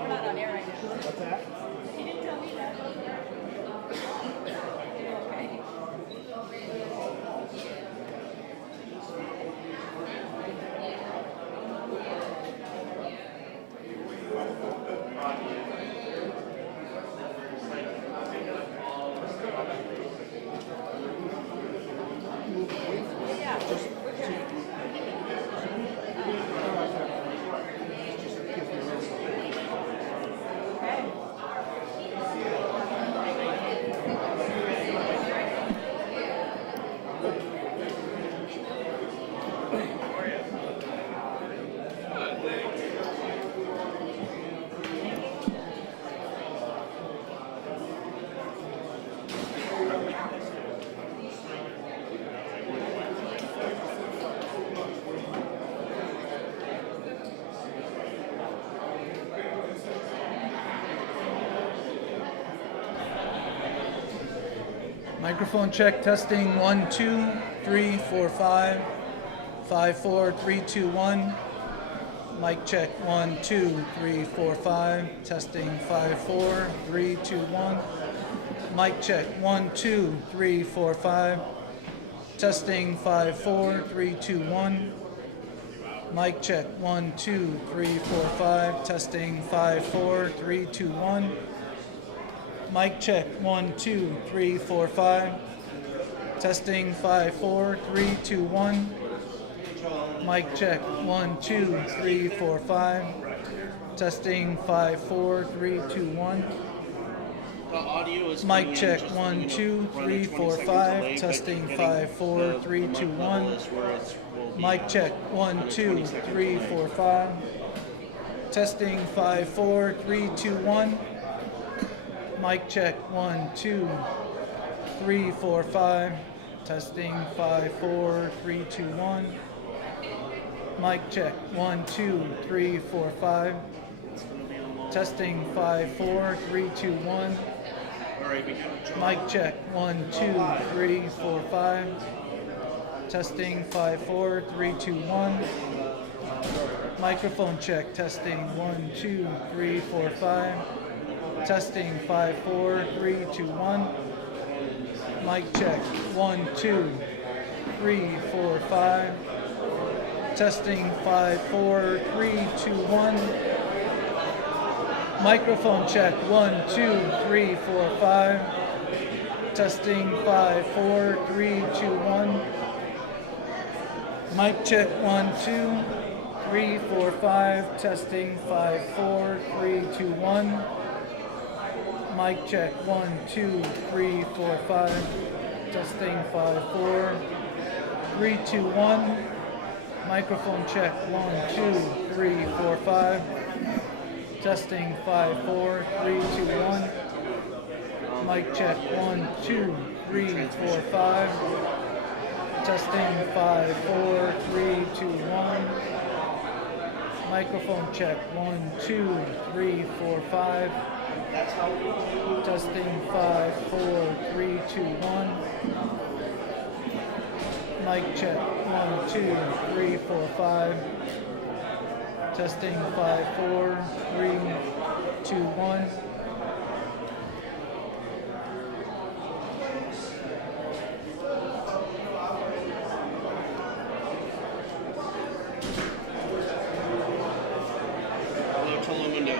We're not on air right now. What's that? He didn't tell me that. Okay. Microphone check, testing 1, 2, 3, 4, 5, 5, 4, 3, 2, 1. Mic check 1, 2, 3, 4, 5, testing 5, 4, 3, 2, 1. Mic check 1, 2, 3, 4, 5, testing 5, 4, 3, 2, 1. Mic check 1, 2, 3, 4, 5, testing 5, 4, 3, 2, 1. Mic check 1, 2, 3, 4, 5. Testing 5, 4, 3, 2, 1. Mic check 1, 2, 3, 4, 5. Testing 5, 4, 3, 2, 1. The audio is Mic check 1, 2, 3, 4, 5. Testing 5, 4, 3, 2, 1. Mic check 1, 2, 3, 4, 5. Testing 5, 4, 3, 2, 1. Mic check 1, 2, 3, 4, 5. Testing 5, 4, 3, 2, 1. Mic check 1, 2, 3, 4, 5. Testing 5, 4, 3, 2, 1. Mic check 1, 2, 3, 4, 5. Testing 5, 4, 3, 2, 1. Microphone check, testing 1, 2, 3, 4, 5. Testing 5, 4, 3, 2, 1. Mic check 1, 2, 3, 4, 5. Testing 5, 4, 3, 2, 1. Microphone check 1, 2, 3, 4, 5. Testing 5, 4, 3, 2, 1. Mic check 1, 2, 3, 4, 5. Testing 5, 4, 3, 2, 1. Mic check 1, 2, 3, 4, 5. Testing 5, 4, 3, 2, 1. Microphone check 1, 2, 3, 4, 5. Testing 5, 4, 3, 2, 1. Mic check 1, 2, 3, 4, 5. Testing 5, 4, 3, 2, 1. Microphone check 1, 2, 3, 4, 5. Testing 5, 4, 3, 2, 1. Mic check 1, 2, 3, 4, 5. Testing 5, 4, 3, 2, 1. Hello, Telemundo.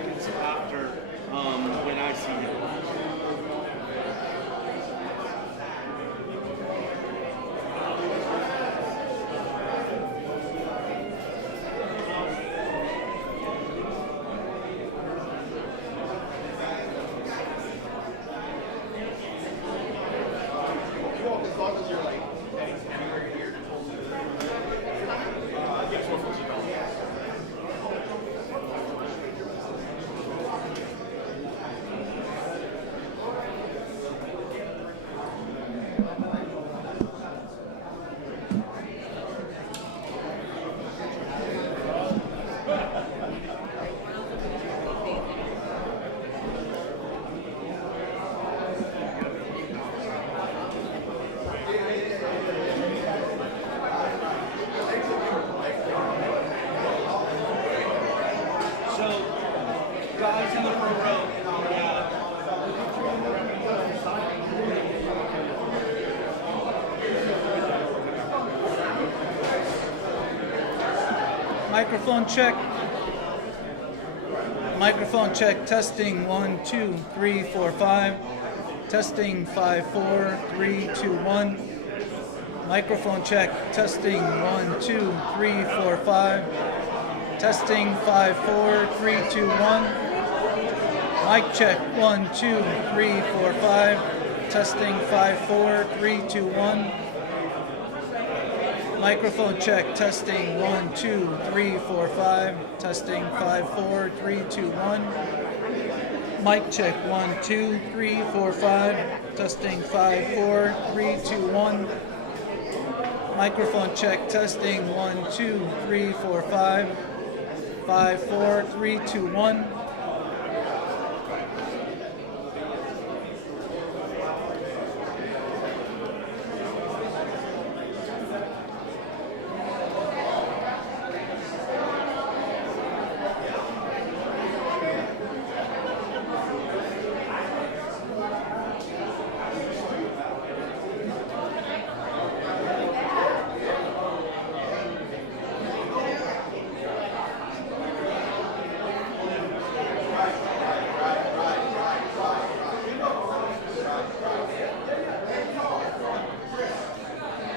seconds after when I see him. So, guys in the front row, Microphone check. Microphone check. Testing 1, 2, 3, 4, 5. Testing 5, 4, 3, 2, 1. Microphone check. Testing 1, 2, 3, 4, 5. Testing 5, 4, 3, 2, 1. Mic check 1, 2, 3, 4, 5. Testing 5, 4, 3, 2, 1. Microphone check. Testing 1, 2, 3, 4, 5. Testing 5, 4, 3, 2, 1. Mic check 1, 2, 3, 4, 5. Testing 5, 4, 3, 2, 1. Microphone check. Testing 1, 2, 3, 4, 5. 5, 4, 3, 2, 1.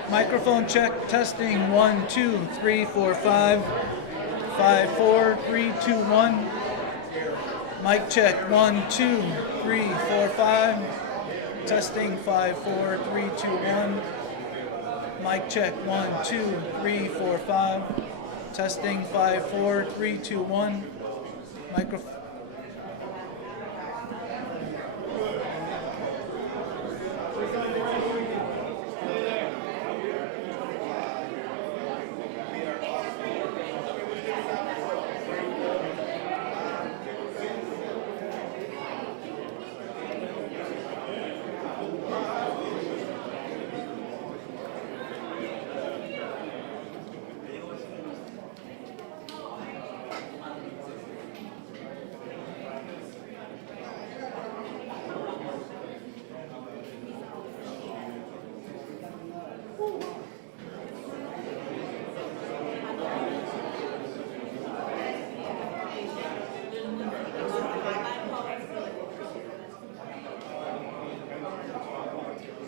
Microphone check. Testing 1, 2, 3, 4, 5. 5, 4, 3, 2, 1. Mic check 1, 2, 3, 4, 5. Testing 5, 4, 3, 2, 1. Mic check 1, 2, 3, 4, 5. Testing 5, 4, 3, 2, 1. Microphone.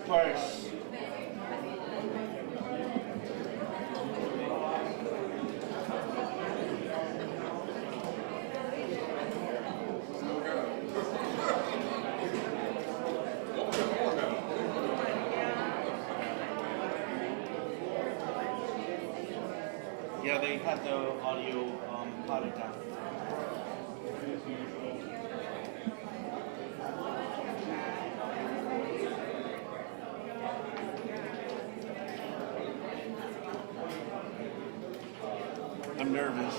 Taurus. Yeah, they had the audio potted down. I'm nervous.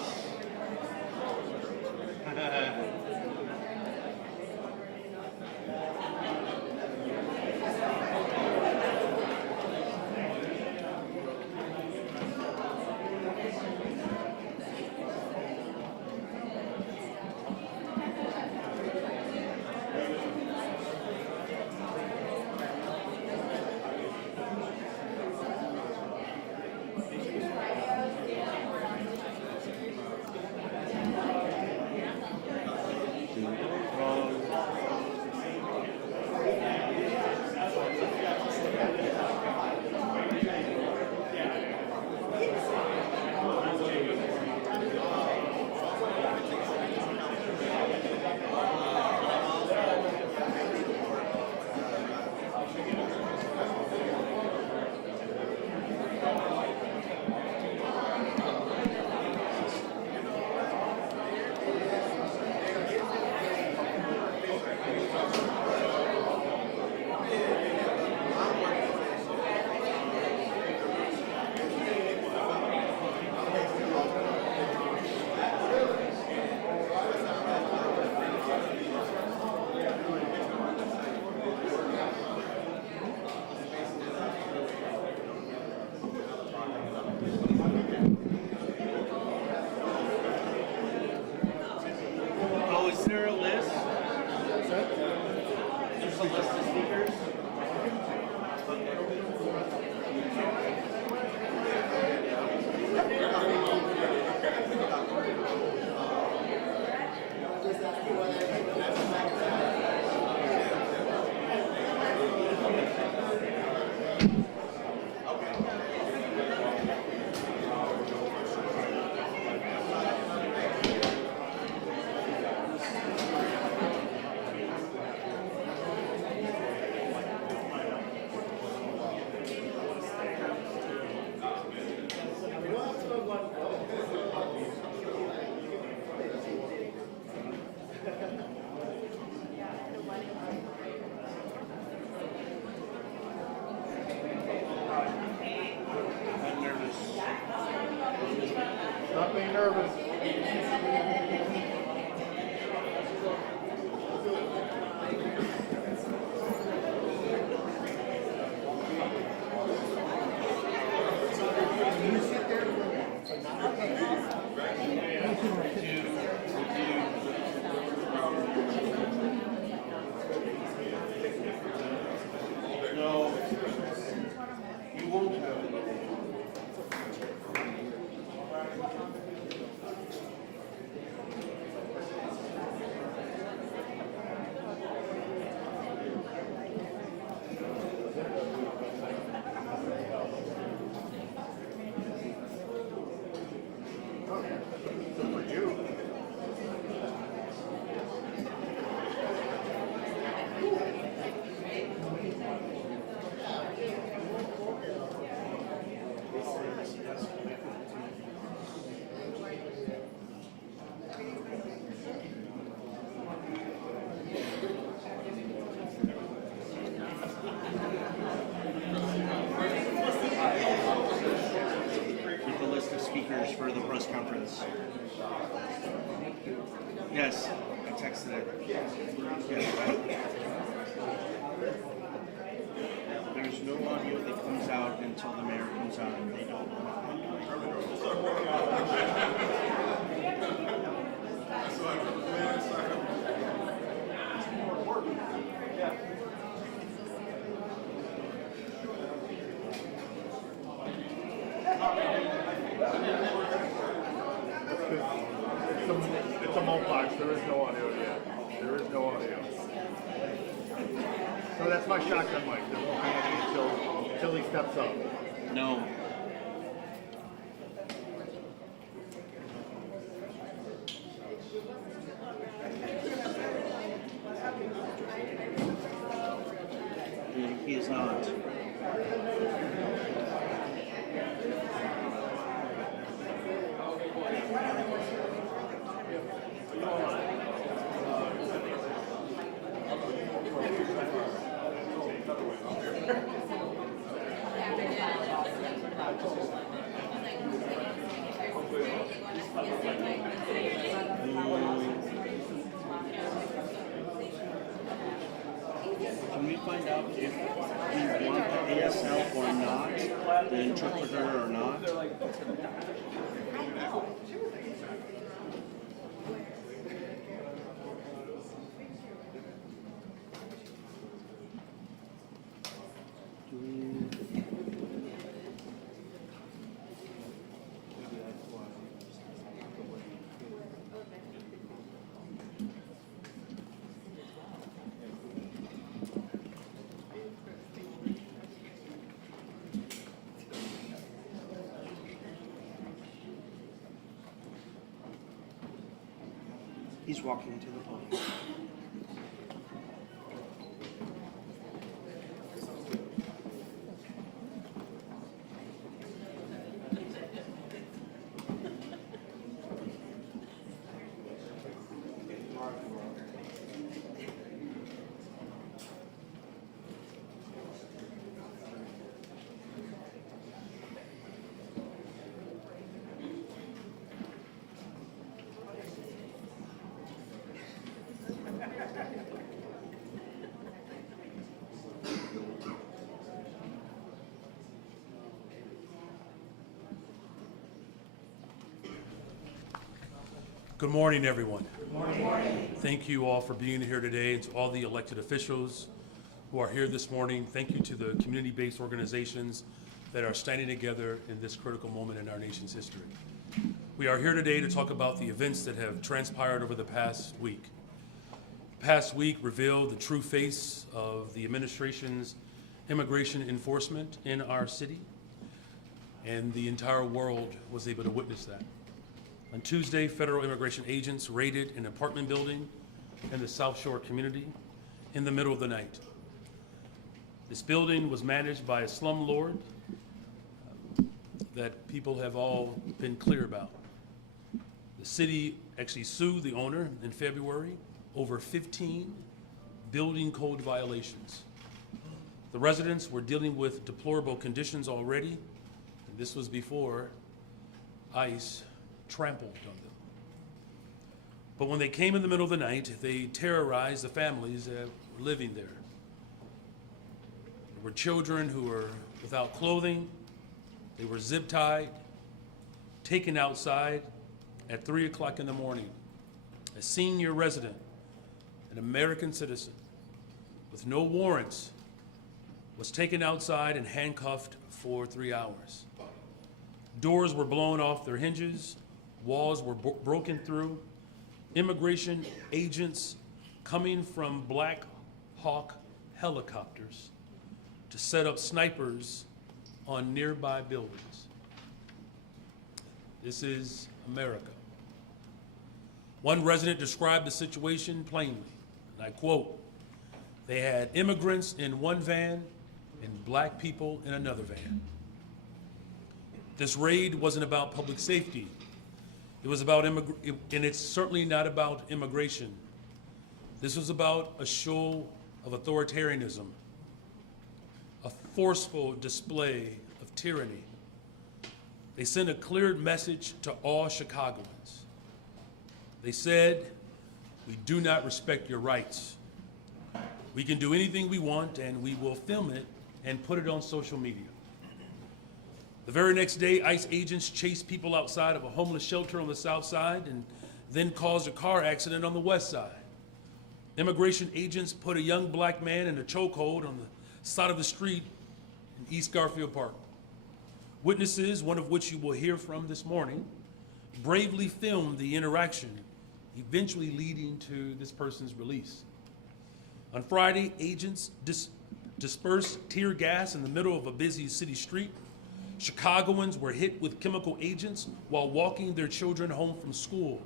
I'm nervous. Stop being nervous. No, you won't have it. For you. With the list of speakers for the press conference. Yes, I texted it. Yes. There's no audio that comes out until the mayor comes on. They don't know. It's a malt box. There is no audio yet. There is no audio. So that's my shotgun mic. There won't be any until he steps up. No. He is not. Can we find out if we want the ASL or not, the interpreter or not? He's walking to the podium. Good morning, everyone. Good morning. Thank you all for being here today, and to all the elected officials who are here this morning. Thank you to the community-based organizations that are standing together in this critical moment in our nation's history. We are here today to talk about the events that have transpired over the past week. The past week revealed the true face of the administration's immigration enforcement in our city, and the entire world was able to witness that. On Tuesday, federal immigration agents raided an apartment building in the South Shore community in the middle of the night. This building was managed by a slumlord that people have all been clear about. The city actually sued the owner in February over 15 building code violations. The residents were dealing with deplorable conditions already, and this was before ICE trampled on them. But when they came in the middle of the night, they terrorized the families that were living there. There were children who were without clothing. They were zip-tied, taken outside at 3 o'clock in the morning. A senior resident, an American citizen, with no warrants, was taken outside and handcuffed for 3 hours. Doors were blown off their hinges, walls were broken through. Immigration agents coming from Black Hawk helicopters to set up snipers on nearby buildings. This is America. One resident described the situation plainly, and I quote, "They had immigrants in one van and black people in another van." This raid wasn't about public safety. It was about and it's certainly not about immigration. This was about a show of authoritarianism, a forceful display of tyranny. They sent a clear message to all Chicagoans. They said, "We do not respect your rights. We can do anything we want and we will film it and put it on social media." The very next day, ICE agents chased people outside of a homeless shelter on the south side and then caused a car accident on the west side. Immigration agents put a young black man in a chokehold on the side of the street in East Garfield Park. Witnesses, one of which you will hear from this morning, bravely filmed the interaction, eventually leading to this person's release. On Friday, agents dispersed tear gas in the middle of a busy city street. Chicagoans were hit with chemical agents while walking their children home from school.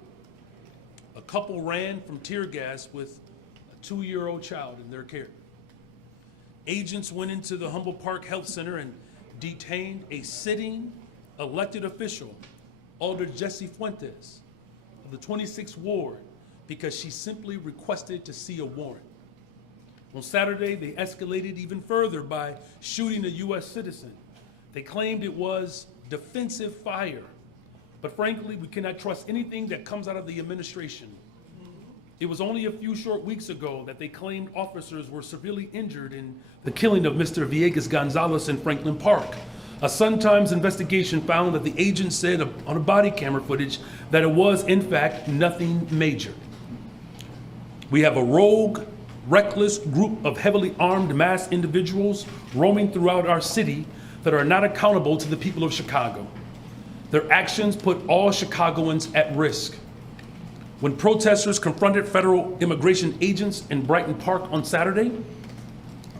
A couple ran from tear gas with a 2-year-old child in their care. Agents went into the Humboldt Park Health Center and detained a sitting elected official, Alder Jessie Fuentes of the 26th Ward, because she simply requested to see a warrant. On Saturday, they escalated even further by shooting a U.S. citizen. They claimed it was defensive fire, but frankly, we cannot trust anything that comes out of the administration. It was only a few short weeks ago that they claimed officers were severely injured in the killing of Mr. Villegas Gonzalez in Franklin Park. A Sun-Times investigation found that the agent said on a body camera footage that it was, in fact, nothing major. We have a rogue, reckless group of heavily armed mass individuals roaming throughout our city that are not accountable to the people of Chicago. Their actions put all Chicagoans at risk. When protesters confronted federal immigration agents in Brighton Park on Saturday,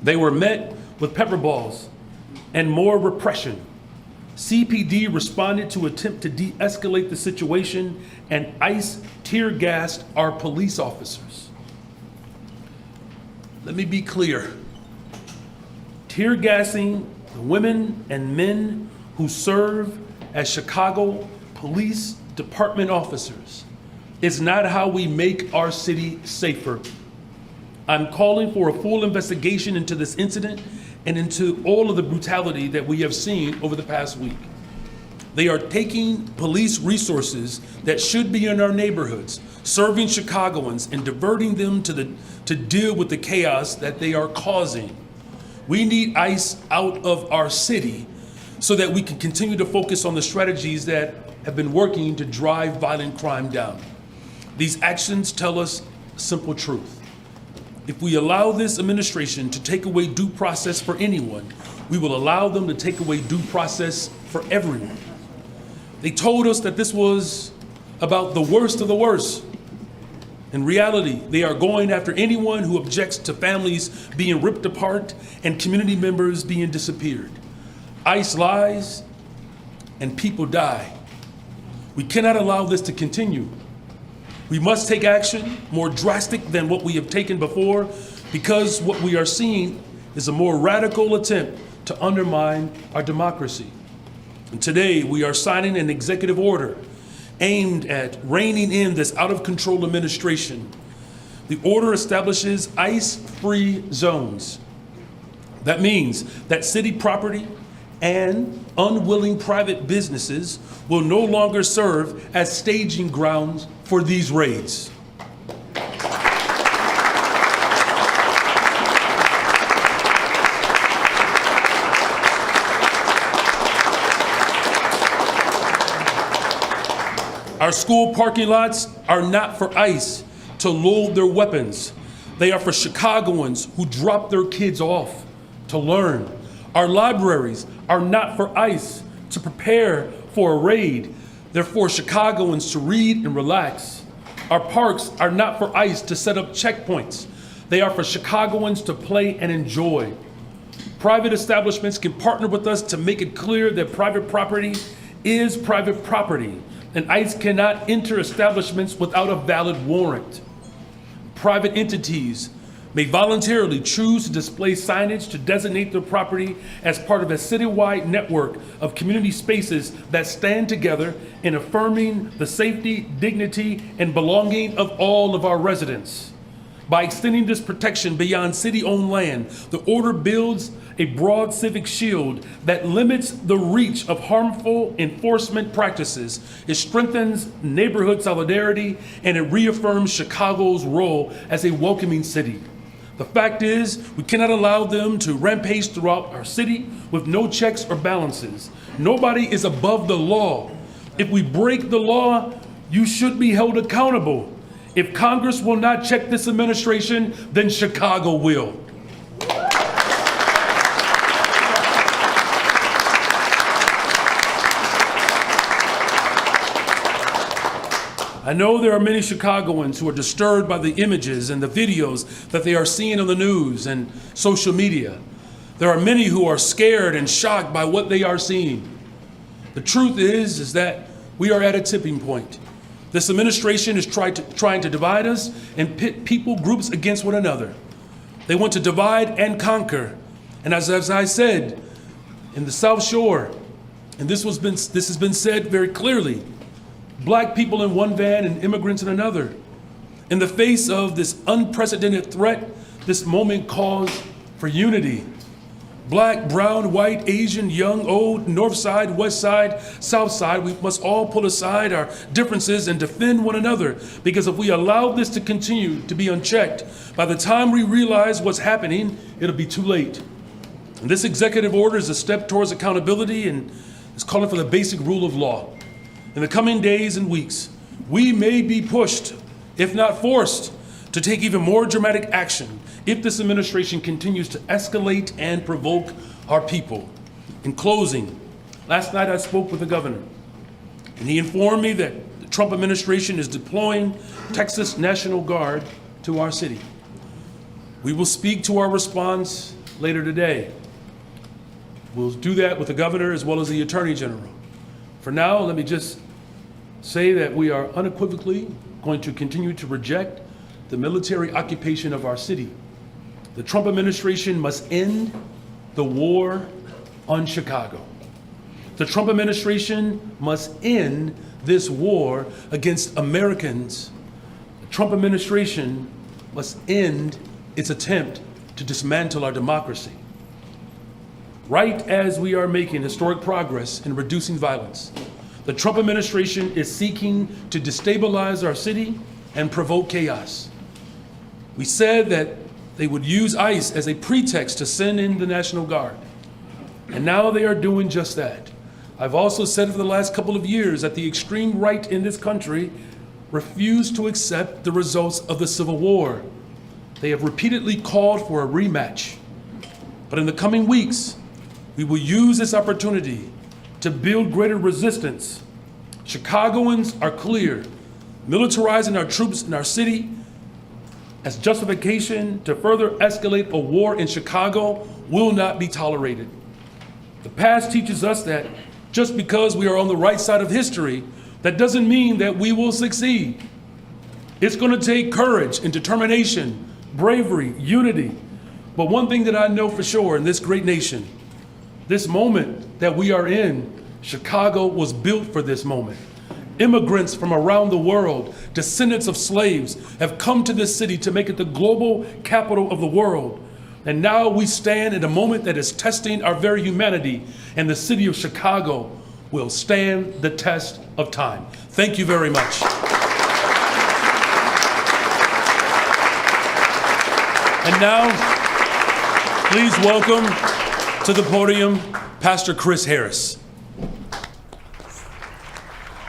they were met with pepper balls and more repression. CPD responded to attempt to de-escalate the situation, and ICE tear gassed our police officers. Let me be clear. Tear gassing the women and men who serve as Chicago Police Department officers is not how we make our city safer. I'm calling for a full investigation into this incident and into all of the brutality that we have seen over the past week. They are taking police resources that should be in our neighborhoods, serving Chicagoans, and diverting them to deal with the chaos that they are causing. We need ICE out of our city so that we can continue to focus on the strategies that have been working to drive violent crime down. These actions tell us a simple truth. If we allow this administration to take away due process for anyone, we will allow them to take away due process for everyone. They told us that this was about the worst of the worst. In reality, they are going after anyone who objects to families being ripped apart and community members being disappeared. ICE lies and people die. We cannot allow this to continue. We must take action more drastic than what we have taken before, because what we are seeing is a more radical attempt to undermine our democracy. And today, we are signing an executive order aimed at reining in this out-of-control administration. The order establishes ICE-free zones. That means that city property and unwilling private businesses will no longer serve as staging grounds for these raids. Our school parking lots are not for ICE to load their weapons. They are for Chicagoans who drop their kids off to learn. Our libraries are not for ICE to prepare for a raid. They're for Chicagoans to read and relax. Our parks are not for ICE to set up checkpoints. They are for Chicagoans to play and enjoy. Private establishments can partner with us to make it clear that private property is private property, and ICE cannot enter establishments without a valid warrant. Private entities may voluntarily choose to display signage to designate their property as part of a citywide network of community spaces that stand together in affirming the safety, dignity, and belonging of all of our residents. By extending this protection beyond city-owned land, the order builds a broad civic shield that limits the reach of harmful enforcement practices. It strengthens neighborhood solidarity, and it reaffirms Chicago's role as a welcoming city. The fact is, we cannot allow them to rampage throughout our city with no checks or balances. Nobody is above the law. If we break the law, you should be held accountable. If Congress will not check this administration, then Chicago will. I know there are many Chicagoans who are disturbed by the images and the videos that they are seeing on the news and social media. There are many who are scared and shocked by what they are seeing. The truth is that we are at a tipping point. This administration is trying to divide us and pit people groups against one another. They want to divide and conquer. And as I said, in the South Shore, and this has been said very clearly, Black people in one van and immigrants in another. In the face of this unprecedented threat, this moment calls for unity. Black, brown, white, Asian, young, old, north side, west side, south side, we must all put aside our differences and defend one another, because if we allow this to continue to be unchecked, by the time we realize what's happening, it'll be too late. And this executive order is a step towards accountability and is calling for the basic rule of law. In the coming days and weeks, we may be pushed, if not forced, to take even more dramatic action if this administration continues to escalate and provoke our people. In closing, last night I spoke with the governor, and he informed me that the Trump administration is deploying Texas National Guard to our city. We will speak to our response later today. We'll do that with the governor as well as the Attorney General. For now, let me just say that we are unequivocally going to continue to reject the military occupation of our city. The Trump administration must end the war on Chicago. The Trump administration must end this war against Americans. The Trump administration must end its attempt to dismantle our democracy. Right as we are making historic progress in reducing violence, the Trump administration is seeking to destabilize our city and provoke chaos. We said that they would use ICE as a pretext to send in the National Guard, and now they are doing just that. I've also said for the last couple of years that the extreme right in this country refused to accept the results of the Civil War. They have repeatedly called for a rematch. But in the coming weeks, we will use this opportunity to build greater resistance. Chicagoans are clear. Militarizing our troops in our city as justification to further escalate a war in Chicago will not be tolerated. The past teaches us that just because we are on the right side of history, that doesn't mean that we will succeed. It's going to take courage and determination, bravery, unity. But one thing that I know for sure in this great nation, this moment that we are in, Chicago was built for this moment. Immigrants from around the world, descendants of slaves, have come to this city to make it the global capital of the world. And now we stand in a moment that is testing our very humanity, and the city of Chicago will stand the test of time. Thank you very much. And now, please welcome to the podium Pastor Chris Harris.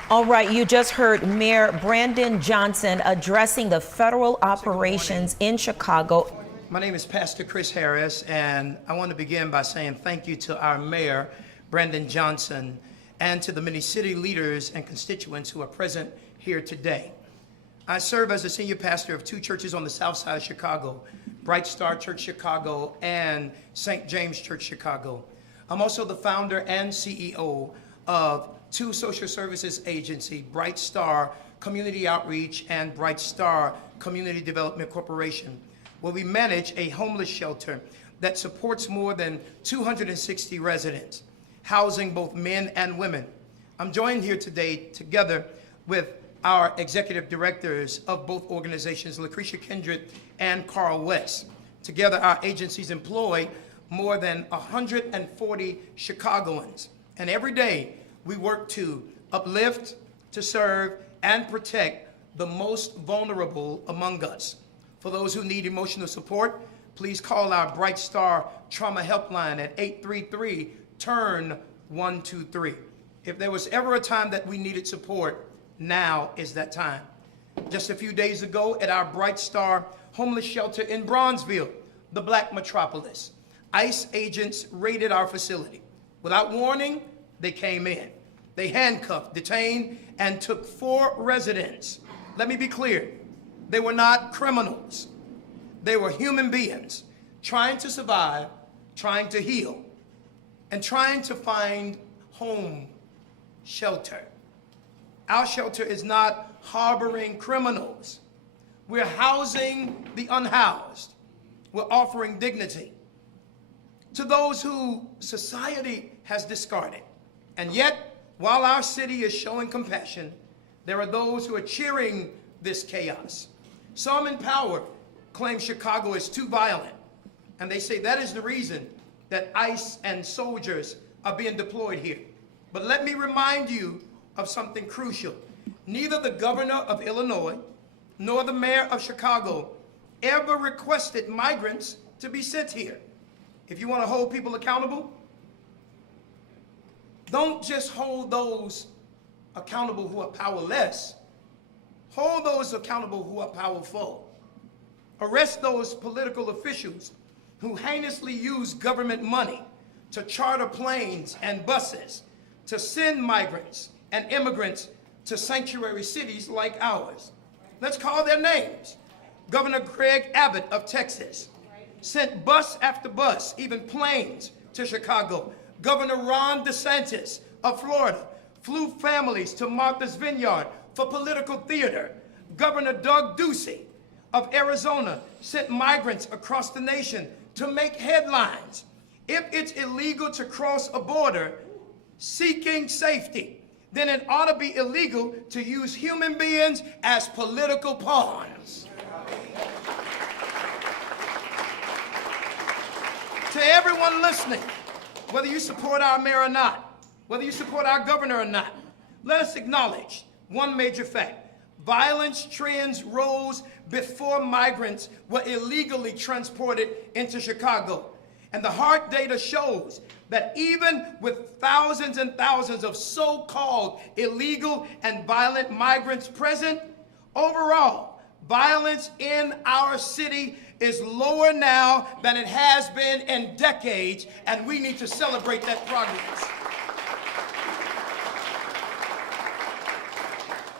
All right, you just heard Mayor Brandon Johnson addressing the federal operations in Chicago. My name is Pastor Chris Harris, and I want to begin by saying thank you to our mayor, Brandon Johnson, and to the many city leaders and constituents who are present here today. I serve as the senior pastor of two churches on the south side of Chicago, Bright Star Church Chicago and St. James Church Chicago. I'm also the founder and CEO of two social services agencies, Bright Star Community Outreach and Bright Star Community Development Corporation, where we manage a homeless shelter that supports more than 260 residents, housing both men and women. I'm joined here today together with our executive directors of both organizations, Lucretia Kindred and Carl West. Together, our agencies employ more than 140 Chicagoans. And every day, we work to uplift, to serve, and protect the most vulnerable among us. For those who need emotional support, please call our Bright Star Trauma Helpline at 833-TURN-123. If there was ever a time that we needed support, now is that time. Just a few days ago at our Bright Star homeless shelter in Bronzeville, the Black metropolis, ICE agents raided our facility. Without warning, they came in. They handcuffed, detained, and took 4 residents. Let me be clear. They were not criminals. They were human beings trying to survive, trying to heal, and trying to find home, shelter. Our shelter is not harboring criminals. We're housing the unhoused. We're offering dignity to those who society has discarded. And yet, while our city is showing compassion, there are those who are cheering this chaos. Some in power claim Chicago is too violent, and they say that is the reason that ICE and soldiers are being deployed here. But let me remind you of something crucial. Neither the governor of Illinois nor the mayor of Chicago ever requested migrants to be sent here. If you want to hold people accountable, don't just hold those accountable who are powerless. Hold those accountable who are powerful. Arrest those political officials who heinously use government money to charter planes and buses to send migrants and immigrants to sanctuary cities like ours. Let's call their names. Governor Greg Abbott of Texas sent bus after bus, even planes, to Chicago. Governor Ron DeSantis of Florida flew families to Martha's Vineyard for political theater. Governor Doug Ducey of Arizona sent migrants across the nation to make headlines. If it's illegal to cross a border seeking safety, then it ought to be illegal to use human beings as political pawns. To everyone listening, whether you support our mayor or not, whether you support our governor or not, let us acknowledge one major fact. Violence trends rose before migrants were illegally transported into Chicago. And the hard data shows that even with thousands and thousands of so-called illegal and violent migrants present, overall, violence in our city is lower now than it has been in decades, and we need to celebrate that progress.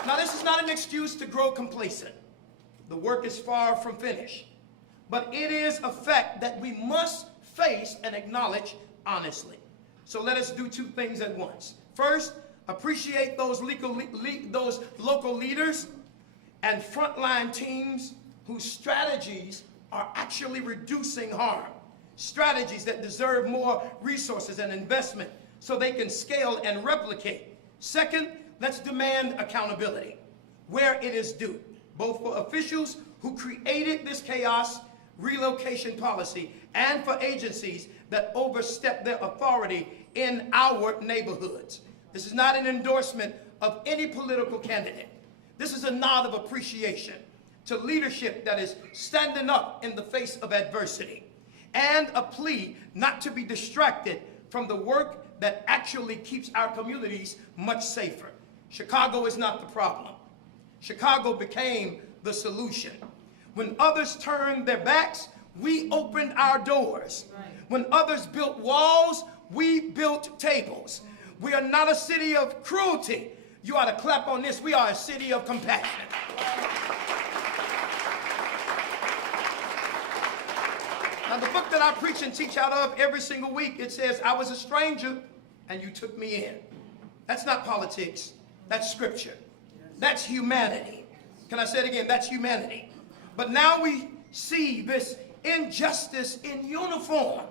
Now, this is not an excuse to grow complacent. The work is far from finished. But it is a fact that we must face and acknowledge honestly. So let us do two things at once. First, appreciate those local leaders and frontline teams whose strategies are actually reducing harm. Strategies that deserve more resources and investment so they can scale and replicate. Second, let's demand accountability where it is due, both for officials who created this chaos relocation policy and for agencies that overstep their authority in our neighborhoods. This is not an endorsement of any political candidate. This is a nod of appreciation to leadership that is standing up in the face of adversity, and a plea not to be distracted from the work that actually keeps our communities much safer. Chicago is not the problem. Chicago became the solution. When others turned their backs, we opened our doors. When others built walls, we built tables. We are not a city of cruelty. You ought to clap on this. We are a city of compassion. Now, the book that I preach and teach out of every single week, it says, I was a stranger and you took me in. That's not politics. That's scripture. That's humanity. Can I say it again? That's humanity. But now we see this injustice in uniform.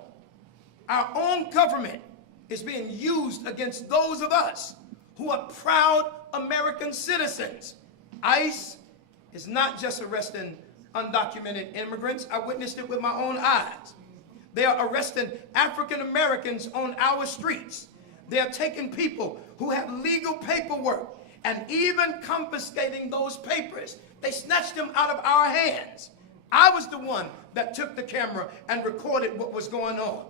Our own government is being used against those of us who are proud American citizens. ICE is not just arresting undocumented immigrants. I witnessed it with my own eyes. They are arresting African Americans on our streets. They are taking people who have legal paperwork and even confiscating those papers. They snatched them out of our hands. I was the one that took the camera and recorded what was going on.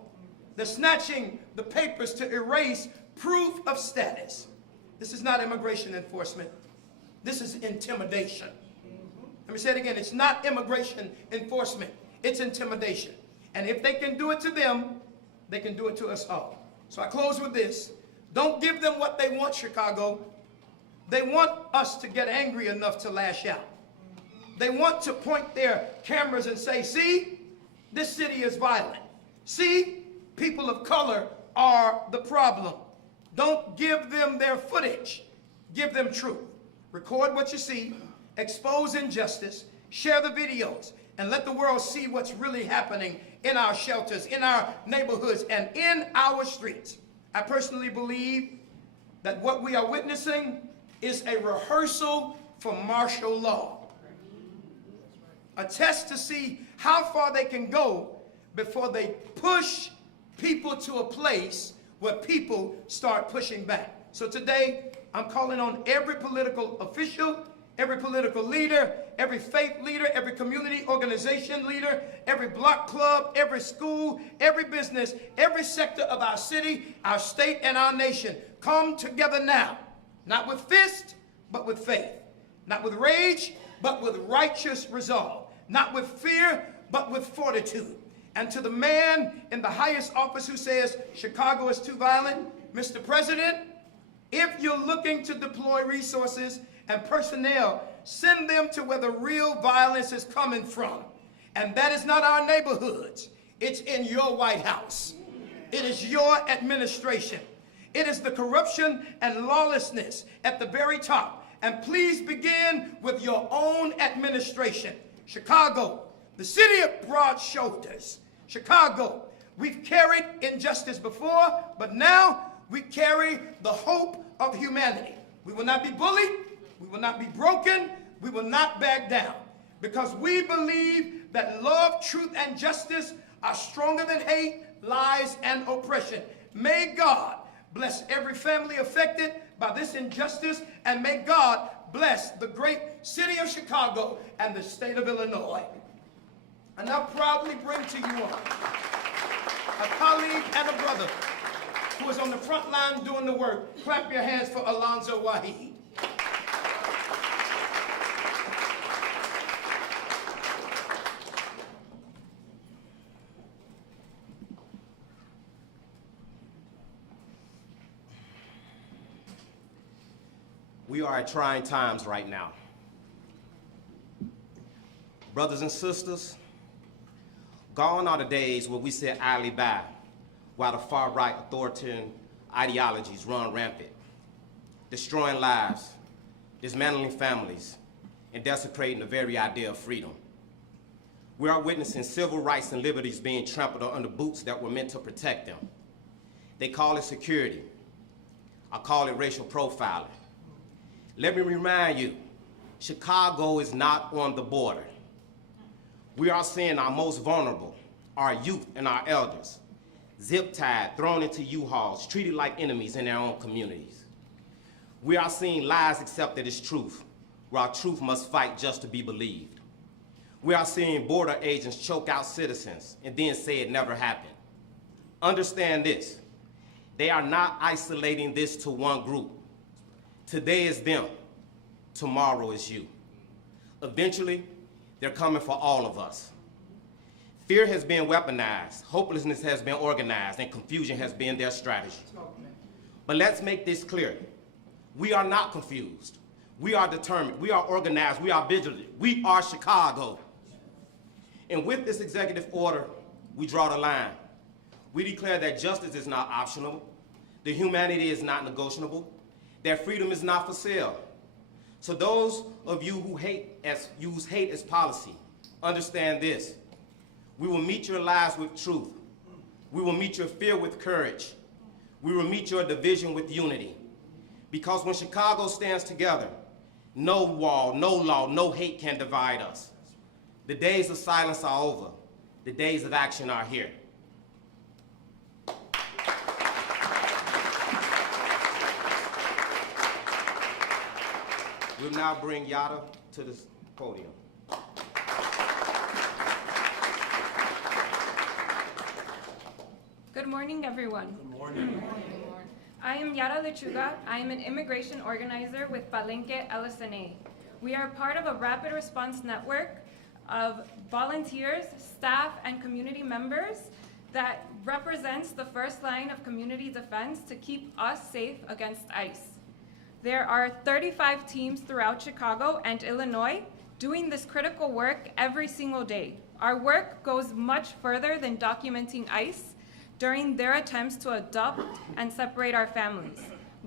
They're snatching the papers to erase proof of status. This is not immigration enforcement. This is intimidation. Let me say it again. It's not immigration enforcement. It's intimidation. And if they can do it to them, they can do it to us all. So I close with this. Don't give them what they want, Chicago. They want us to get angry enough to lash out. They want to point their cameras and say, see, this city is violent. See, people of color are the problem. Don't give them their footage. Give them truth. Record what you see, expose injustice, share the videos, and let the world see what's really happening in our shelters, in our neighborhoods, and in our streets. I personally believe that what we are witnessing is a rehearsal for martial law. A test to see how far they can go before they push people to a place where people start pushing back. So today, I'm calling on every political official, every political leader, every faith leader, every community organization leader, every block club, every school, every business, every sector of our city, our state, and our nation. Come together now, not with fist, but with faith. Not with rage, but with righteous resolve. Not with fear, but with fortitude. And to the man in the highest office who says Chicago is too violent, Mr. President, if you're looking to deploy resources and personnel, send them to where the real violence is coming from. And that is not our neighborhoods. It's in your White House. It is your administration. It is the corruption and lawlessness at the very top. And please begin with your own administration. Chicago, the city of broad shoulders. Chicago, we've carried injustice before, but now we carry the hope of humanity. We will not be bullied. We will not be broken. We will not back down, because we believe that love, truth, and justice are stronger than hate, lies, and oppression. May God bless every family affected by this injustice, and may God bless the great city of Chicago and the state of Illinois. And I proudly bring to you all a colleague and a brother who is on the front line doing the work. Clap your hands for Alonzo Waheed. We are at trying times right now. Brothers and sisters, gone are the days where we sit idly by while the far-right authoritarian ideologies run rampant, destroying lives, dismantling families, and desecrating the very idea of freedom. We are witnessing civil rights and liberties being trampled under boots that were meant to protect them. They call it security. I call it racial profiling. Let me remind you, Chicago is not on the border. We are seeing our most vulnerable, our youth and our elders, zip-tied, thrown into U-Hauls, treated like enemies in their own communities. We are seeing lies accepted as truth, where our truth must fight just to be believed. We are seeing border agents choke out citizens and then say it never happened. Understand this, they are not isolating this to one group. Today is them, tomorrow is you. Eventually, they're coming for all of us. Fear has been weaponized, hopelessness has been organized, and confusion has been their strategy. But let's make this clear. We are not confused. We are determined. We are organized. We are vigilant. We are Chicago. And with this executive order, we draw the line. We declare that justice is not optional, that humanity is not negotiable, that freedom is not for sale. So those of you who use hate as policy, understand this. We will meet your lies with truth. We will meet your fear with courage. We will meet your division with unity. Because when Chicago stands together, no wall, no law, no hate can divide us. The days of silence are over. The days of action are here. We'll now bring Yada to the podium. Good morning, everyone. Good morning. I am Yara Lechuga. I am an immigration organizer with Palenque LSNA. We are part of a rapid response network of volunteers, staff, and community members that represents the first line of community defense to keep us safe against ICE. There are 35 teams throughout Chicago and Illinois doing this critical work every single day. Our work goes much further than documenting ICE during their attempts to adopt and separate our families.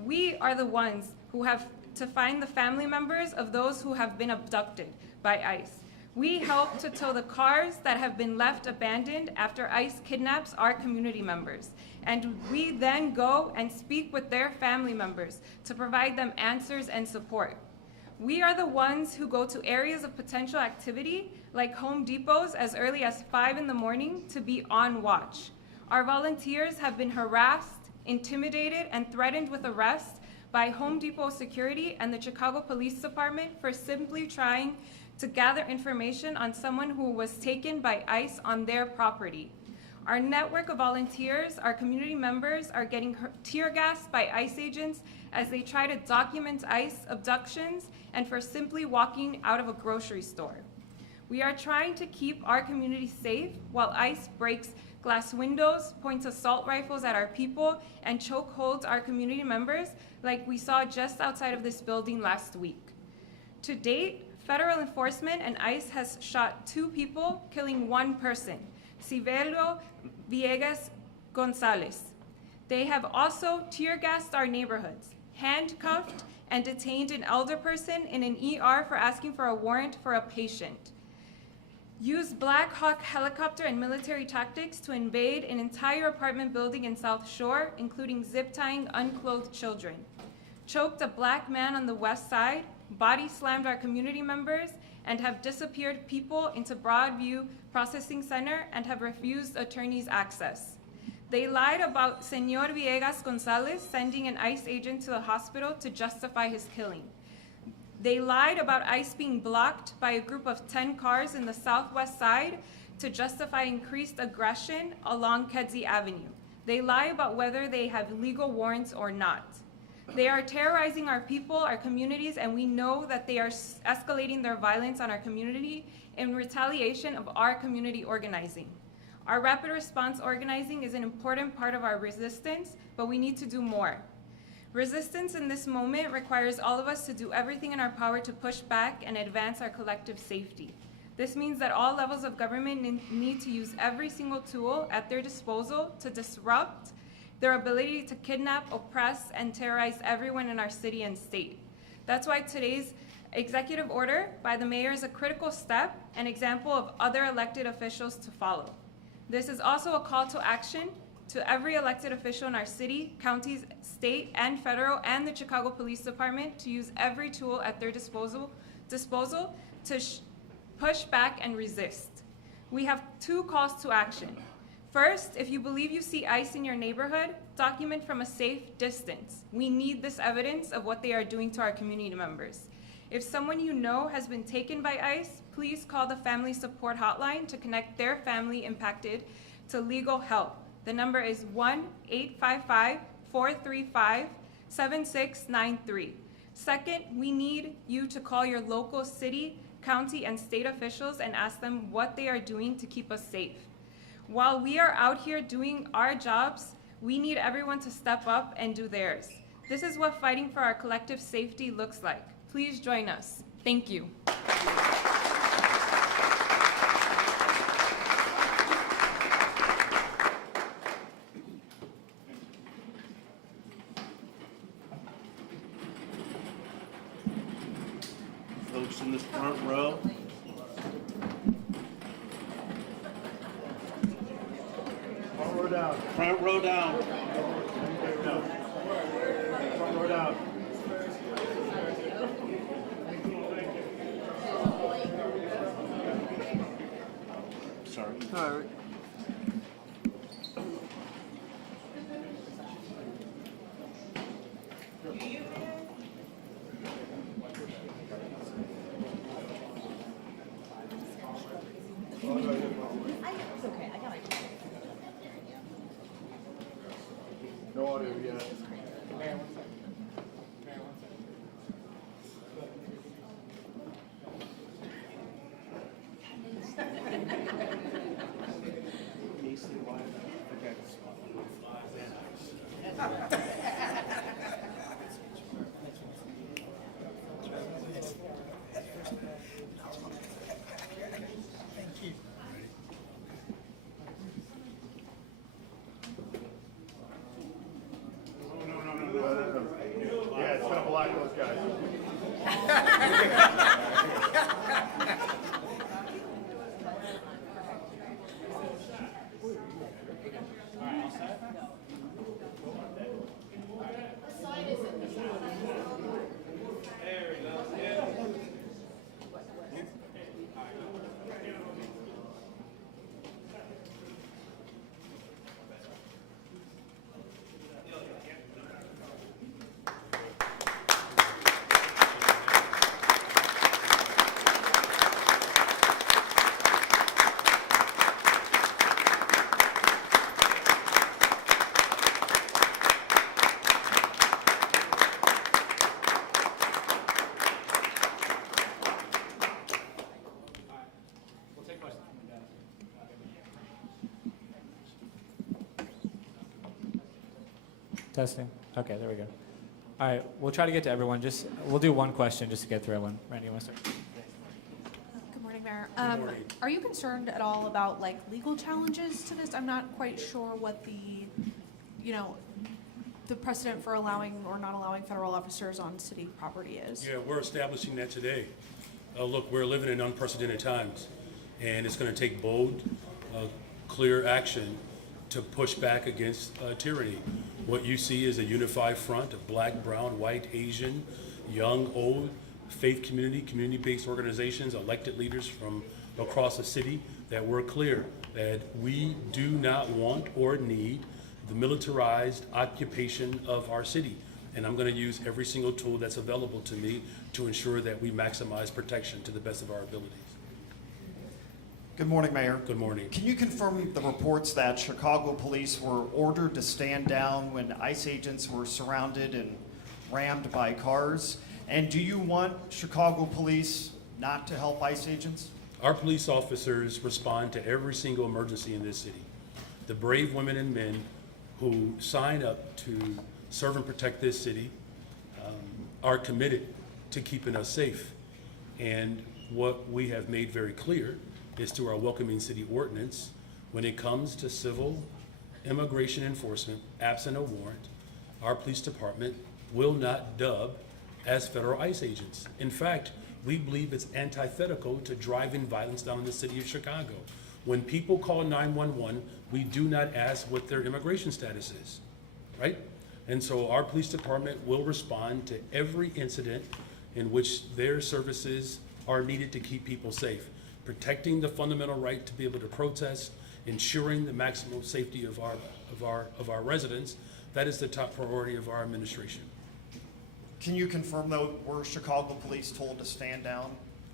We are the ones who have to find the family members of those who have been abducted by ICE. We help to tow the cars that have been left abandoned after ICE kidnaps our community members. And we then go and speak with their family members to provide them answers and support. We are the ones who go to areas of potential activity, like Home Depots, as early as 5 in the morning to be on watch. Our volunteers have been harassed, intimidated, and threatened with arrest by Home Depot security and the Chicago Police Department for simply trying to gather information on someone who was taken by ICE on their property. Our network of volunteers, our community members, are getting tear gassed by ICE agents as they try to document ICE abductions and for simply walking out of a grocery store. We are trying to keep our community safe while ICE breaks glass windows, points assault rifles at our people, and chokeholds our community members like we saw just outside of this building last week. To date, federal enforcement and ICE has shot 2 people, killing 1 person, Civelio Villegas Gonzalez. They have also tear gassed our neighborhoods, handcuffed and detained an elder person in an ER for asking for a warrant for a patient. Used Black Hawk helicopter and military tactics to invade an entire apartment building in South Shore, including zip-tying unclothed children. Choked a black man on the west side, body slammed our community members, and have disappeared people into Broadview Processing Center and have refused attorneys access. They lied about Senor Villegas Gonzalez sending an ICE agent to the hospital to justify his killing. They lied about ICE being blocked by a group of 10 cars in the southwest side to justify increased aggression along Kedzie Avenue. They lie about whether they have legal warrants or not. They are terrorizing our people, our communities, and we know that they are escalating their violence on our community in retaliation of our community organizing. Our rapid response organizing is an important part of our resistance, but we need to do more. Resistance in this moment requires all of us to do everything in our power to push back and advance our collective safety. This means that all levels of government need to use every single tool at their disposal to disrupt their ability to kidnap, oppress, and terrorize everyone in our city and state. That's why today's executive order by the mayor is a critical step, an example of other elected officials to follow. This is also a call to action to every elected official in our city, counties, state, and federal, and the Chicago Police Department to use every tool at their disposal to push back and resist. We have two calls to action. First, if you believe you see ICE in your neighborhood, document from a safe distance. We need this evidence of what they are doing to our community members. If someone you know has been taken by ICE, please call the Family Support Hotline to connect their family impacted to legal help. The number is 1-855-435-7693. Second, we need you to call your local city, county, and state officials and ask them what they are doing to keep us safe. While we are out here doing our jobs, we need everyone to step up and do theirs. This is what fighting for our collective safety looks like. Please join us. Thank you. Folks in this front row. Front row down. Front row down. Front row down. Sorry. No audio yet. Yeah, it's gonna block those guys. Testing. Okay, there we go. All right, we'll try to get to everyone. We'll do one question just to get through everyone. Randy, you want to start? Good morning, Mayor. Are you concerned at all about like legal challenges to this? I'm not quite sure what the precedent for allowing or not allowing federal officers on city property is. Yeah, we're establishing that today. Look, we're living in unprecedented times, and it's going to take bold, clear action to push back against tyranny. What you see is a unified front of black, brown, white, Asian, young, old, faith community, community-based organizations, elected leaders from across the city that we're clear that we do not want or need the militarized occupation of our city. And I'm going to use every single tool that's available to me to ensure that we maximize protection to the best of our abilities. Good morning, Mayor. Good morning. Can you confirm the reports that Chicago police were ordered to stand down when ICE agents were surrounded and rammed by cars? And do you want Chicago police not to help ICE agents? Our police officers respond to every single emergency in this city. The brave women and men who sign up to serve and protect this city are committed to keeping us safe. And what we have made very clear is through our Welcoming City Ordinance, when it comes to civil immigration enforcement, absent a warrant, our police department will not dub as federal ICE agents. In fact, we believe it's antithetical to driving violence down in the city of Chicago. When people call 911, we do not ask what their immigration status is, right? And so our police department will respond to every incident in which their services are needed to keep people safe, protecting the fundamental right to be able to protest, ensuring the maximum safety of our residents. That is the top priority of our administration. Can you confirm, though, were Chicago police told to stand down?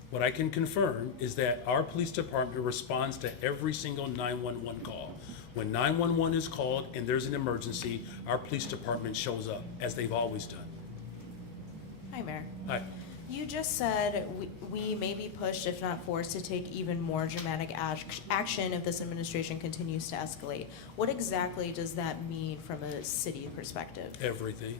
What I can confirm is that our police department responds to every single 911 call. When 911 is called and there's an emergency, our police department shows up, as they've always done. Hi, Mayor. Hi. You just said we may be pushed, if not forced, to take even more dramatic action if this administration continues to escalate. What exactly does that mean from a city perspective? Everything.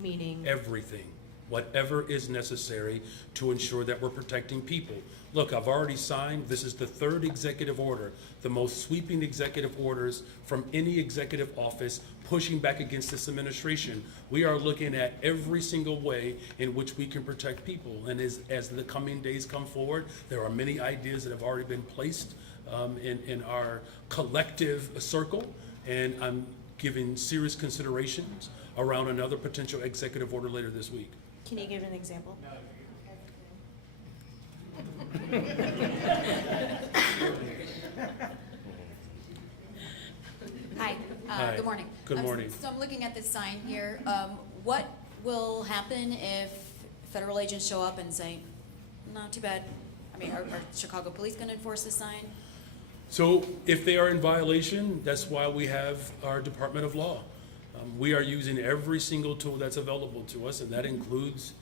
Meaning? Everything. Whatever is necessary to ensure that we're protecting people. Look, I've already signed, this is the third executive order, the most sweeping executive orders from any executive office pushing back against this administration. We are looking at every single way in which we can protect people. And as the coming days come forward, there are many ideas that have already been placed in our collective circle. And I'm giving serious considerations around another potential executive order later this week. Can you give an example? Hi, Hi. good morning. Good morning. So I'm looking at this sign here. What will happen if federal agents show up and say, not too bad? I mean, are Chicago police gonna enforce this sign? So if they are in violation, that's why we have our Department of Law. We are using every single tool that's available to us, and that includes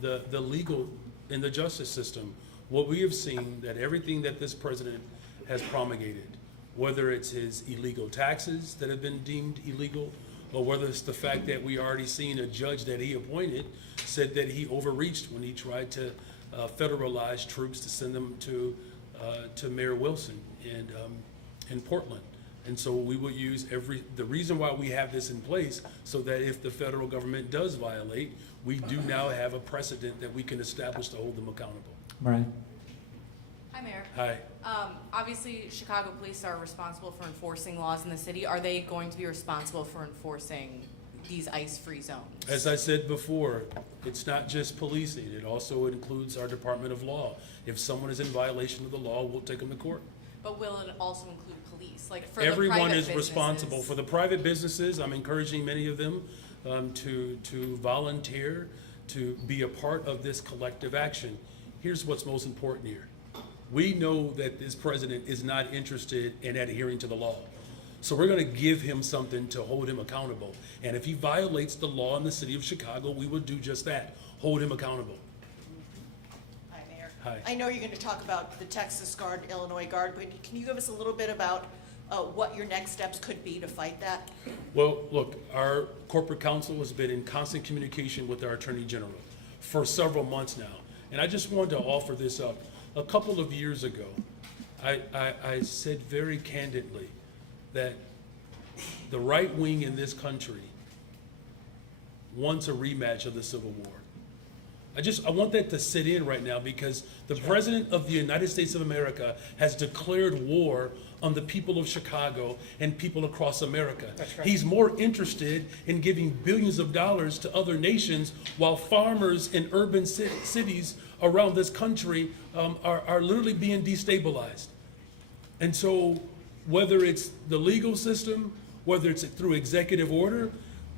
the legal and the justice system. What we have seen, that everything that this president has promulgated, whether it's his illegal taxes that have been deemed illegal, or whether it's the fact that we already seen a judge that he appointed said that he overreached when he tried to federalize troops to send them to Mayor Wilson in Portland. And so we will use the reason why we have this in place, so that if the federal government does violate, we do now have a precedent that we can establish to hold them accountable. Mariah? Hi, Mayor. Hi. Obviously, Chicago police are responsible for enforcing laws in the city. Are they going to be responsible for enforcing these ICE-free zones? As I said before, it's not just policing. It also includes our Department of Law. If someone is in violation of the law, we'll take them to court. But will it also include police? Like for Everyone the private is responsible. For the private businesses, I'm encouraging many of them to volunteer, to be a part of this collective action. Here's what's most important here. We know that this president is not interested in adhering to the law. So we're going to give him something to hold him accountable. And if he violates the law in the city of Chicago, we will do just that, hold him accountable. Hi, Mayor. Hi. I know you're going to talk about the Texas Guard, Illinois Guard, but can you give us a little bit about what your next steps could be to fight that? Well, look, our corporate counsel has been in constant communication with our Attorney General for several months now. And I just wanted to offer this up. A couple of years ago, I said very candidly that the right wing in this country wants a rematch of the Civil War. I want that to sit in right now, because the President of the United States of America has declared war on the people of Chicago and people across America. That's right. He's more interested in giving billions of dollars to other nations, while farmers in urban cities around this country are literally being destabilized. And so whether it's the legal system, whether it's through executive order,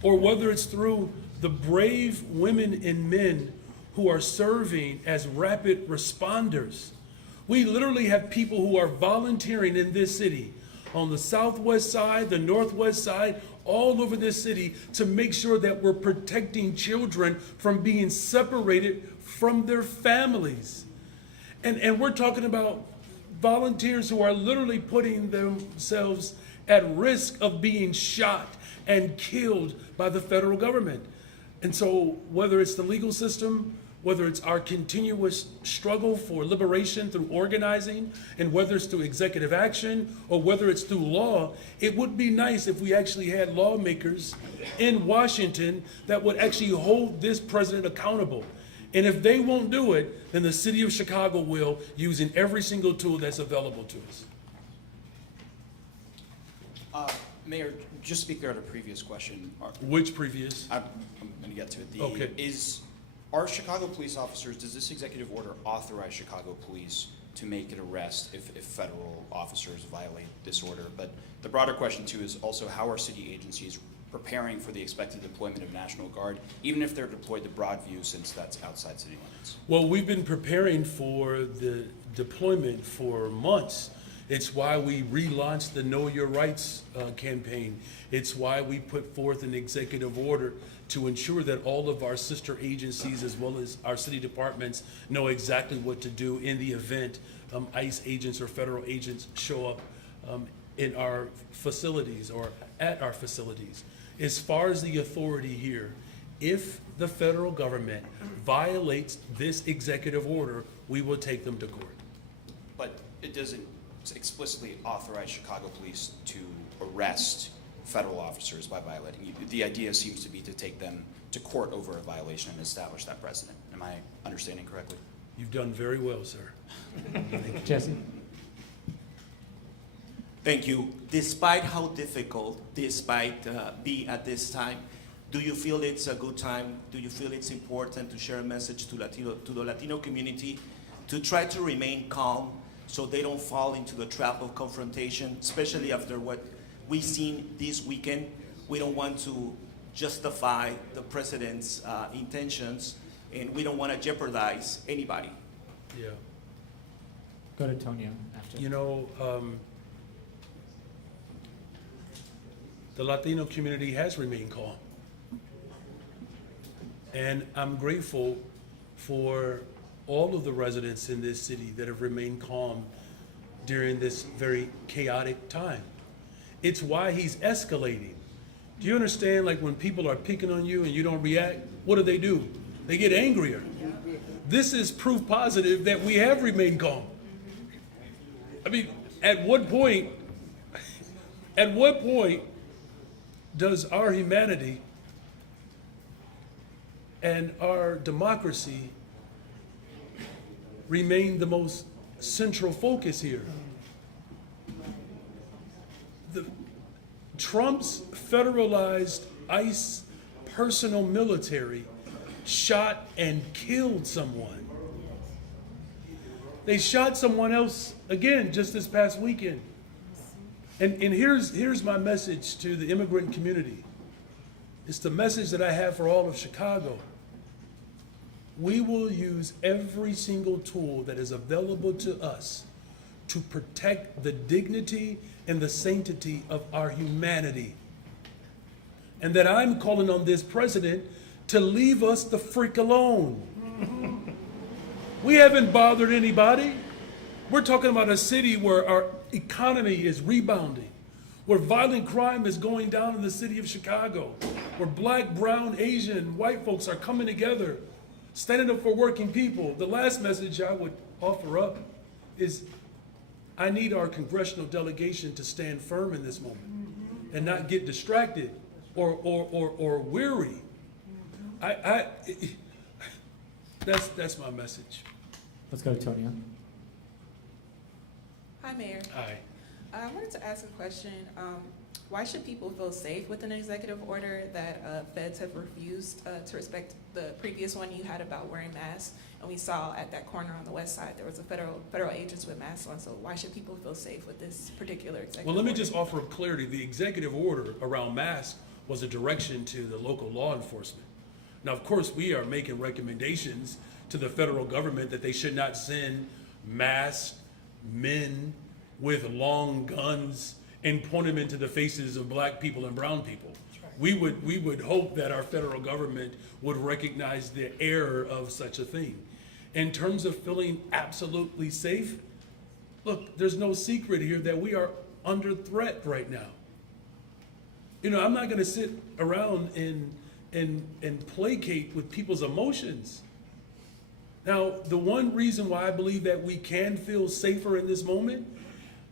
or whether it's through the brave women and men who are serving as rapid responders. We literally have people who are volunteering in this city, on the southwest side, the northwest side, all over this city, to make sure that we're protecting children from being separated from their families. And we're talking about volunteers who are literally putting themselves at risk of being shot and killed by the federal government. And so whether it's the legal system, whether it's our continuous struggle for liberation through organizing, and whether it's through executive action or whether it's through law, it would be nice if we actually had lawmakers in Washington that would actually hold this president accountable. And if they won't do it, then the city of Chicago will, using every single tool that's available to us. Mayor, just speaking on a previous question. Which previous? I'm going to get to it. Okay. Are Chicago police officers, does this executive order authorize Chicago police to make an arrest if federal officers violate this order? But the broader question too is also how are city agencies preparing for the expected deployment of National Guard, even if they're deployed to Broadview since that's outside city limits? Well, we've been preparing for the deployment for months. It's why we relaunched the Know Your Rights campaign. It's why we put forth an executive order to ensure that all of our sister agencies as well as our city departments know exactly what to do in the event ICE agents or federal agents show up in our facilities or at our facilities. As far as the authority here, if the federal government violates this executive order, we will take them to court. But it doesn't explicitly authorize Chicago police to arrest federal officers by violating. The idea seems to be to take them to court over a violation and establish that precedent. Am I understanding correctly? You've done very well, sir. Jesse? Thank you. Despite how difficult this might be at this time, do you feel it's a good time? Do you feel it's important to share a message to the Latino community to try to remain calm so they don't fall into the trap of confrontation, especially after what we've seen this weekend? We don't want to justify the president's intentions, and we don't want to jeopardize anybody. Yeah. Go to Tonya after. You know, the Latino community has remained calm. And I'm grateful for all of the residents in this city that have remained calm during this very chaotic time. It's why he's escalating. Do you understand, like when people are picking on you and you don't react, what do? They get angrier. This is proof positive that we have remained calm. I mean, at what point does our humanity and our democracy remain the most central focus here? Trump's federalized ICE personal military shot and killed someone. They shot someone else again just this past weekend. And here's my message to the immigrant community. It's the message that I have for all of Chicago. We will use every single tool that is available to us to protect the dignity and the sanctity of our humanity. And that I'm calling on this president to leave us the freak alone. We haven't bothered anybody. We're talking about a city where our economy is rebounding, where violent crime is going down in the city of Chicago, where black, brown, Asian, white folks are coming together, standing up for working people. The last message I would offer up is I need our congressional delegation to stand firm in this moment and not get distracted or weary. That's my message. Let's go to Tonya. Hi, Mayor. Hi. I wanted to ask a question. Why should people feel safe with an executive order that feds have refused to respect the previous one you had about wearing masks? And we saw at that corner on the west side, there was a federal agents with masks on. So why should people feel safe with this particular executive order? Well, let me just offer up clarity. The executive order around masks was a direction to the local law enforcement. Now, of course, we are making recommendations to the federal government that they should not send masked men with long guns and point them into the faces of black people and brown people. We would hope that our federal government would recognize the error of such a thing. In terms of feeling absolutely safe, look, there's no secret here that we are under threat right now. You know, I'm not gonna sit around and placate with people's emotions. Now, the one reason why I believe that we can feel safer in this moment,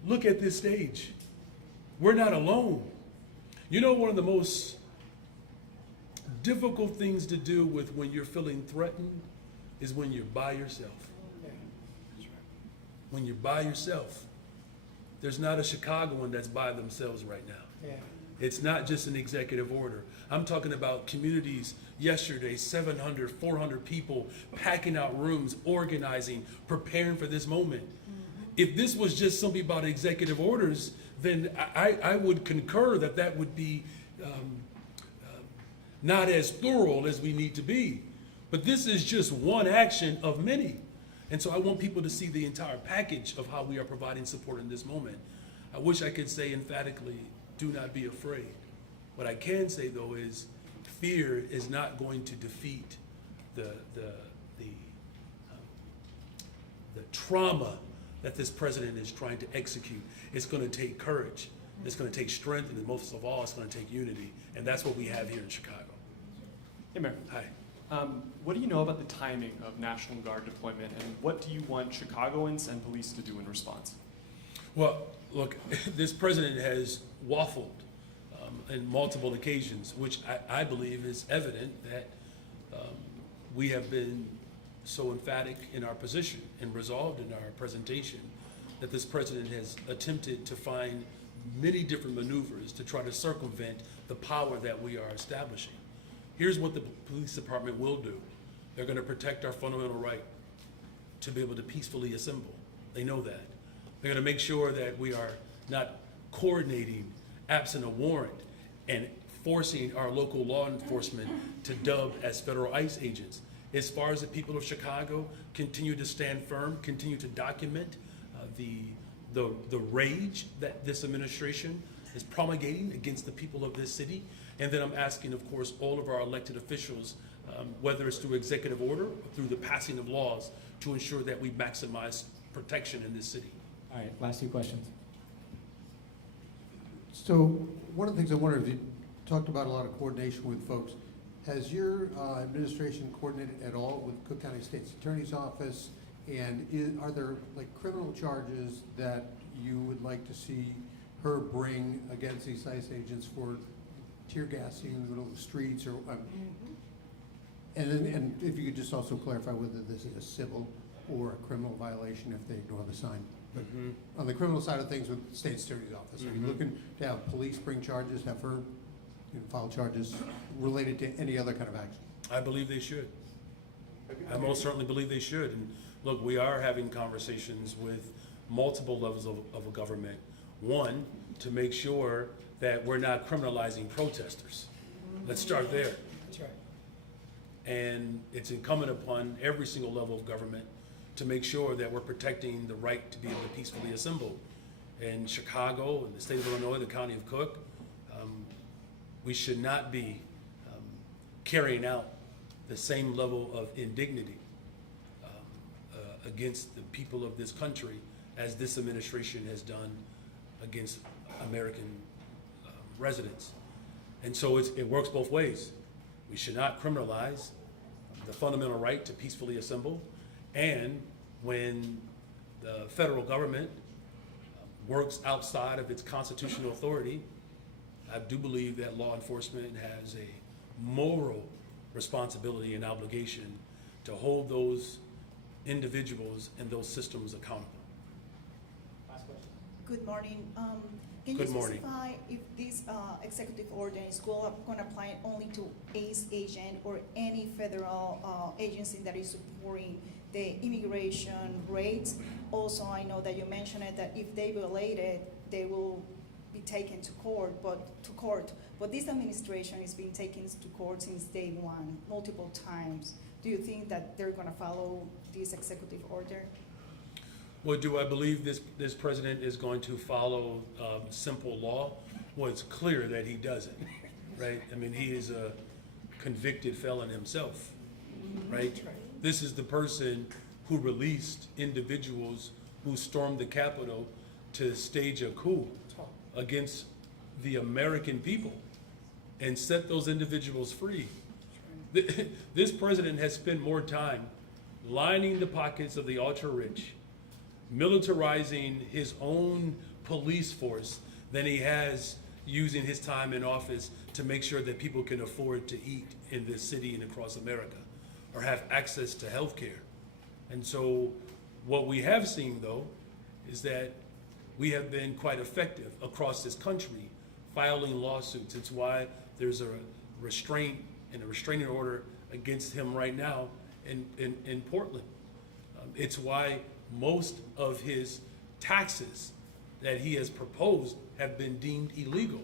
look at this stage. We're not alone. You know, one of the most difficult things to do with when you're feeling threatened is when you're by yourself. When you're by yourself, there's not a Chicagoan that's by themselves right now. Yeah. It's not just an executive order. I'm talking about communities yesterday, 700, 400 people packing out rooms, organizing, preparing for this moment. If this was just something about executive orders, then I would concur that that would be not as thorough as we need to be. But this is just one action of many. And so I want people to see the entire package of how we are providing support in this moment. I wish I could say emphatically, do not be afraid. What I can say though is fear is not going to defeat the trauma that this president is trying to execute. It's going to take courage. It's going to take strength, and most of all, it's going to take unity. And that's what we have here in Chicago. Hey, Mayor. Hi. What do you know about the timing of National Guard deployment, and what do you want Chicagoans and police to do in response? Well, look, this president has waffled in multiple occasions, which I believe is evident that we have been so emphatic in our position and resolved in our presentation that this president has attempted to find many different maneuvers to try to circumvent the power that we are establishing. Here's what the police department will do. They're going to protect our fundamental right to be able to peacefully assemble. They know that. They're going to make sure that we are not coordinating absent a warrant and forcing our local law enforcement to dub as federal ICE agents. As far as the people of Chicago continue to stand firm, continue to document the rage that this administration is promulgating against the people of this city. And then I'm asking, of course, all of our elected officials, whether it's through executive order or through the passing of laws, to ensure that we maximize protection in this city. All right, last two questions. So one of the things I wonder, if you talked about a lot of coordination with folks, has your administration coordinated at all with Cook County State's Attorney's Office? And are there like criminal charges that you would like to see her bring against these ICE agents for tear gassing in the middle of the streets? Or and if you could just also clarify whether this is a civil or a criminal violation if they ignore the sign. But on the criminal side of things with the State's Attorney's Office, are you looking to have police bring charges, have her file charges related to any other kind of action? I believe they should. I most certainly believe they should. And look, we are having conversations with multiple levels of a government. One, to make sure that we're not criminalizing protesters. Let's start there. That's right. And it's incumbent upon every single level of government to make sure that we're protecting the right to be able to peacefully assemble. In Chicago, in the state of Illinois, the county of Cook, we should not be carrying out the same level of indignity against the people of this country as this administration has done against American residents. And so it works both ways. We should not criminalize the fundamental right to peacefully assemble. And when the federal government works outside of its constitutional authority, I do believe that law enforcement has a moral responsibility and obligation to hold those individuals and those systems accountable. Good morning. Can Good you morning. specify if this executive order is going to apply only to ACE agent or any federal agency that is supporting the immigration rates? Also, I know that you mentioned it, that if they violate it, they will be taken to court. But this administration is being taken to court since day one, multiple times. Do you think that they're going to follow this executive order? Well, do I believe this president is going to follow simple law? Well, it's clear that he doesn't, right? I mean, he is a convicted felon himself, right? This is the person who released individuals who stormed the Capitol to stage a coup against the American people. and set those individuals free. This president has spent more time lining the pockets of the ultra-rich, militarizing his own police force than he has using his time in office to make sure that people can afford to eat in this city and across America, or have access to health care. And so what we have seen, though, is that we have been quite effective across this country filing lawsuits. It's why there's a restraint and a restraining order against him right now in Portland. It's why most of his taxes that he has proposed have been deemed illegal.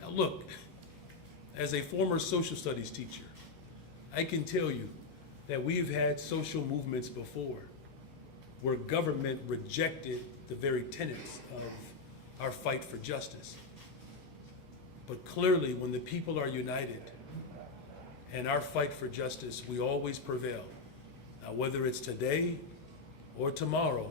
Now look, as a former social studies teacher, I can tell you that we've had social movements before where government rejected the very tenets of our fight for justice. But clearly, when the people are united and our fight for justice, we always prevail. Now, whether it's today or tomorrow,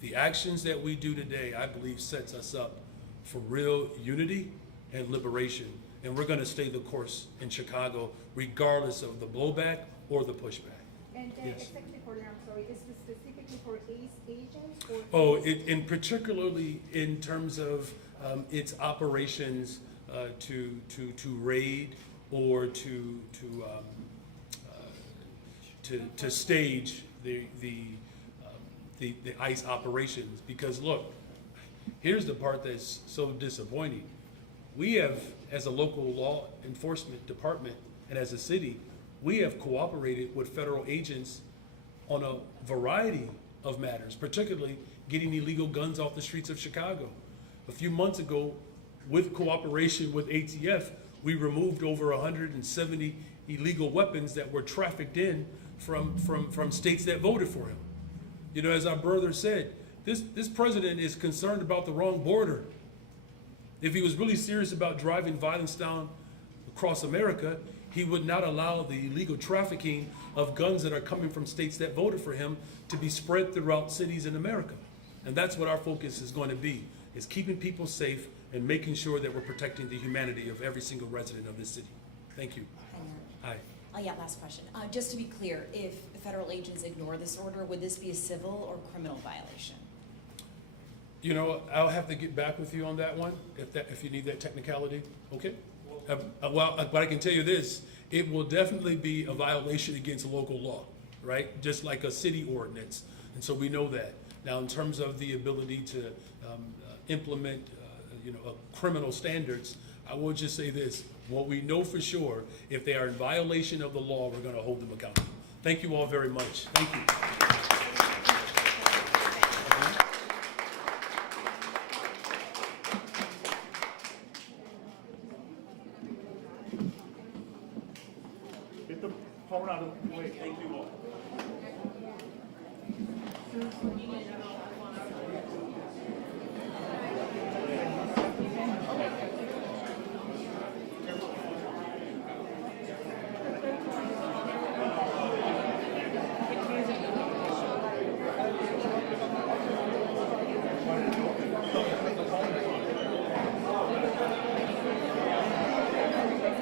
the actions that we do today, I believe, sets us up for real unity and liberation. And we're going to stay the course in Chicago, regardless of the blowback or the pushback. And Yes. executive order, I'm sorry, is this specifically for ACE agents or? Oh, and particularly in terms of its operations to raid or to stage the ICE operations. Because look, here's the part that's so disappointing. We have, as a local law enforcement department and as a city, we have cooperated with federal agents on a variety of matters, particularly getting illegal guns off the streets of Chicago. A few months ago, with cooperation with ATF, we removed over 170 illegal weapons that were trafficked in from states that voted for him. You know, as our brother said, this president is concerned about the wrong border. If he was really serious about driving violence down across America, he would not allow the illegal trafficking of guns that are coming from states that voted for him to be spread throughout cities in America. And that's what our focus is going to be, is keeping people safe and making sure that we're protecting the humanity of every single resident of this city. Thank you. Hi. Oh, yeah, last question. Just to be clear, if the federal agents ignore this order, would this be a civil or criminal violation? You know, I'll have to get back with you on that one, if you need that technicality, okay? Well, but I can tell you this, it will definitely be a violation against local law, right? Just like a city ordinance, and so we know that. Now, in terms of the ability to implement, criminal standards, I will just say this, what we know for sure, if they are in violation of the law, we're gonna hold them accountable. Thank you all very much. Thank you. Get the phone out of the way. Thank you all.